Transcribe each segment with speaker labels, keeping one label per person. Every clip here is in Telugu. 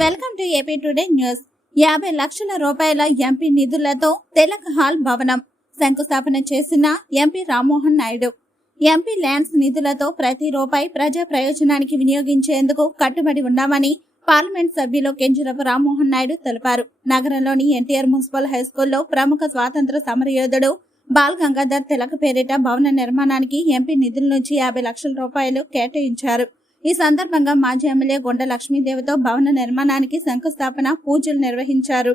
Speaker 1: Welcome to AP today news. యాభై లక్షల రూపాయల ఎంపీ నిధులతో తెలక్ హాల్ భవనం శంకుస్థాపన చేసిన MP Rammohan Naidu. MP lands నిధులతో ప్రతి రూపాయి ప్రజా ప్రయోజనానికి వినియోగించేందుకు కట్టుబడి ఉన్నామని పార్లమెంట్ సభ్యులు కెంజరపు రామ్మోహన్ నాయుడు తెలిపారు. నగరంలోని ఎన్టీఆర్ మున్సిపల్ హైస్కూల్లో ప్రముఖ స్వాతంత్ర సమరయోధుడు బాల్ గంగాధర్ తిలక్ పేరిట భవన నిర్మాణానికి ఎంపీ నిధుల నుంచి యాభై లక్షల రూపాయలు కేటాయించారు. ఈ సందర్భంగా మాజీ ఎమ్మెల్యే గొండ లక్ష్మీదేవితో భవన నిర్మాణానికి శంకుస్థాపన పూజలు నిర్వహించారు.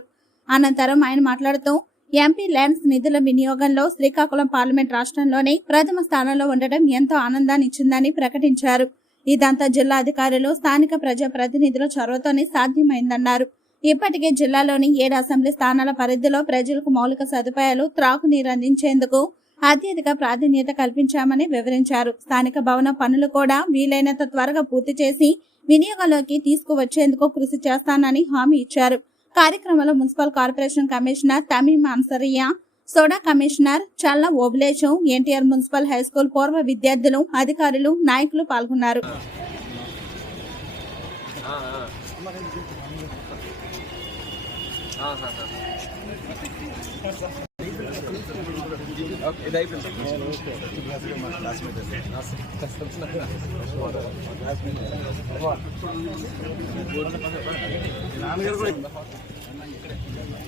Speaker 1: అనంతరం ఆయన మాట్లాడుతూ ఎంపీ ల్యాండ్స్ నిధుల వినియోగంలో శ్రీకాకుళం పార్లమెంట్ రాష్ట్రంలోనే ప్రథమ స్థానంలో ఉండడం ఎంతో ఆనందాన్ని ఇచ్చిందని ప్రకటించారు. ఇదంతా జిల్లా అధికారులు స్థానిక ప్రజా ప్రతినిధుల చొరవతోనే సాధ్యమైందన్నారు. ఇప్పటికే జిల్లాలోని ఏడు అసెంబ్లీ స్థానాల పరిధిలో ప్రజలకు మౌలిక సదుపాయాలు త్రాగునీరు అందించేందుకు అత్యధిక ప్రాధాన్యత కల్పించామని వివరించారు. స్థానిక భవన పనులు కూడా వీలైనంత త్వరగా పూర్తి చేసి వినియోగంలోకి తీసుకువచ్చేందుకు కృషి చేస్తానని హామీ ఇచ్చారు. కార్యక్రమంలో municipal corporation commissioner Tameem Ansariya soda commissioner Challa Obulesu NTR municipal high school పూర్వ విద్యార్థులు అధికారులు నాయకులు పాల్గొన్నారు.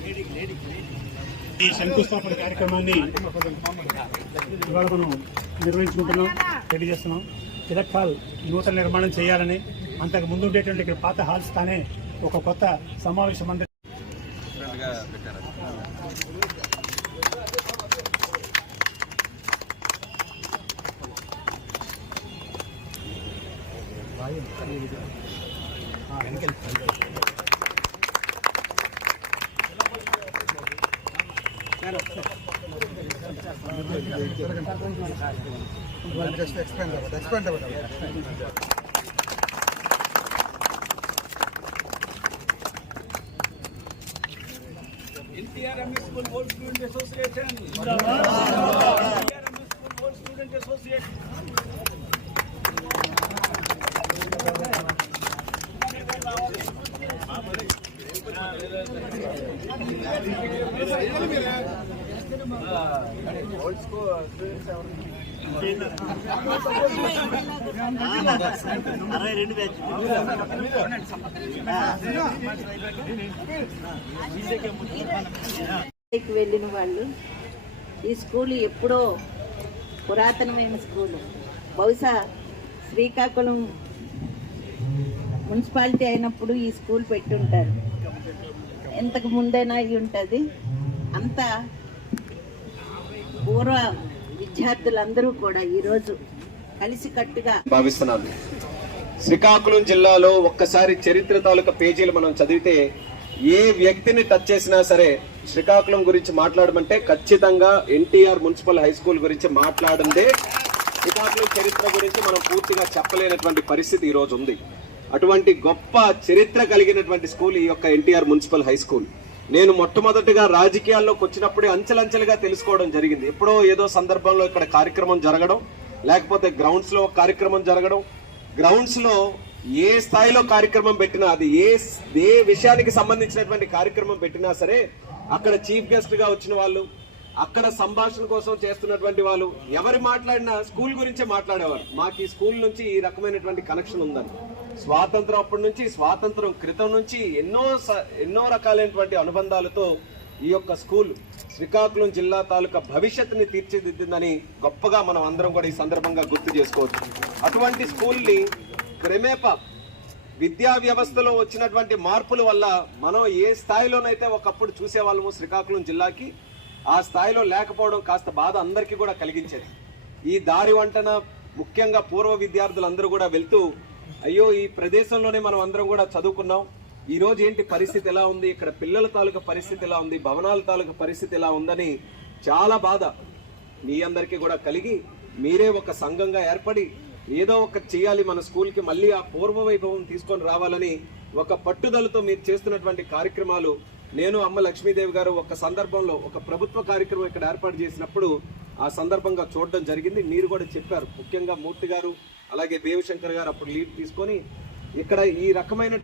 Speaker 2: ఇది
Speaker 3: ఈ శంకుస్థాపన కార్యక్రమాన్ని ఇవాళ మనం నిర్వహించుకుంటున్నాం తెలియజేస్తున్నాం. తిలక్ హాల్ నూతన నిర్మాణం చేయాలని అంతకు ముందు ఉండేటువంటి ఇక్కడ పాత హాల్స్ తానే ఒక కొత్త సమావేశ మందిరం
Speaker 4: just expand about expand about
Speaker 5: NTR school old student association. NTR school old student association.
Speaker 6: కి వెళ్ళిన వాళ్ళు ఈ స్కూల్ ఎప్పుడో పురాతనమైన స్కూలు. బహుశా శ్రీకాకుళం మున్సిపాలిటీ అయినప్పుడు ఈ స్కూల్ పెట్టుంటారు. ఎంతకు ముందైనా అయి ఉంటుంది అంత పూర్వ విద్యార్థులందరూ కూడా ఈరోజు కలిసికట్టుగా
Speaker 7: భావిస్తున్నాను. శ్రీకాకుళం జిల్లాలో ఒక్కసారి చరిత్ర తాలూకా పేజీలు మనం చదివితే ఏ వ్యక్తిని టచ్ చేసినా సరే శ్రీకాకుళం గురించి మాట్లాడమంటే ఖచ్చితంగా ఎన్టీఆర్ మున్సిపల్ హై స్కూల్ గురించి మాట్లాడిందే. శ్రీకాకుళం చరిత్ర గురించి మనం పూర్తిగా చెప్పలేనటువంటి పరిస్థితి ఈ ఉంది. అటువంటి గొప్ప చరిత్ర కలిగినటువంటి స్కూల్ ఈ యొక్క ఎన్టీఆర్ మున్సిపల్ హై స్కూల్. నేను మొట్టమొదటిగా రాజకీయాల్లోకి వచ్చినప్పుడే అంచెలంచెలుగా తెలుసుకోవడం జరిగింది. ఎప్పుడో ఏదో సందర్భంలో ఇక్కడ కార్యక్రమం జరగడం లేకపోతే గ్రౌండ్స్లో కార్యక్రమం జరగడం. గ్రౌండ్స్లో ఏ స్థాయిలో కార్యక్రమం పెట్టినా అది ఏ ఏ విషయానికి సంబంధించినటువంటి కార్యక్రమం పెట్టినా సరే అక్కడ చీఫ్ గెస్ట్గా వచ్చిన వాళ్ళు అక్కడ సంభాషణ కోసం చేస్తున్నటువంటి వాళ్ళు ఎవరు మాట్లాడినా స్కూల్ గురించే మాట్లాడేవారు. మాకు ఈ స్కూల్ నుంచి ఈ రకమైనటువంటి కనెక్షన్ ఉందని. స్వాతంత్రం అప్పటి నుంచి స్వాతంత్రం క్రితం నుంచి ఎన్నో స- ఎన్నో రకాలైనటువంటి అనుబంధాలతో ఈ యొక్క స్కూల్ శ్రీకాకుళం జిల్లా తాలూకా భవిష్యత్తుని తీర్చిదిద్దిందని గొప్పగా మనం అందరం కూడా ఈ సందర్భంగా గుర్తు చేసుకోవచ్చు. అటువంటి స్కూల్ని క్రమేప విద్యా వ్యవస్థలో వచ్చినటువంటి మార్పుల వల్ల మనం ఏ స్థాయిలోనైతే ఒకప్పుడు చూసేవాళ్ళము శ్రీకాకుళం జిల్లాకి ఆ స్థాయిలో లేకపోవడం కాస్త బాధ అందరికీ కూడా కలిగించేది. ఈ దారి వంటన ముఖ్యంగా పూర్వ విద్యార్థులందరూ కూడా వెళ్తూ అయ్యో ఈ ప్రదేశంలోనే మనం అందరం కూడా చదువుకున్నాం. ఈ రోజు ఏంటి పరిస్థితి ఎలా ఉంది? ఇక్కడ పిల్లల తాలూకా పరిస్థితి ఎలా ఉంది? భవనాల తాలూకా పరిస్థితి ఎలా ఉందని చాలా బాధ మీ అందరికీ కూడా కలిగి మీరే ఒక సంఘంగా ఏర్పడి ఏదో ఒక చేయాలి మన స్కూల్కి మళ్ళీ ఆ పూర్వ వైభవం తీసుకొని రావాలని ఒక పట్టుదలతో మీరు చేస్తున్నటువంటి కార్యక్రమాలు నేను అమ్మ లక్ష్మీదేవి గారు ఒక సందర్భంలో ఒక ప్రభుత్వ కార్యక్రమం ఇక్కడ ఏర్పాటు చేసినప్పుడు ఆ సందర్భంగా చూడడం జరిగింది. మీరు కూడా చెప్పారు. ముఖ్యంగా మూర్తి గారు అలాగే దేవిశంకర్ గారు అప్పుడు లీడ్ తీసుకొని ఇక్కడ ఈ రకమైన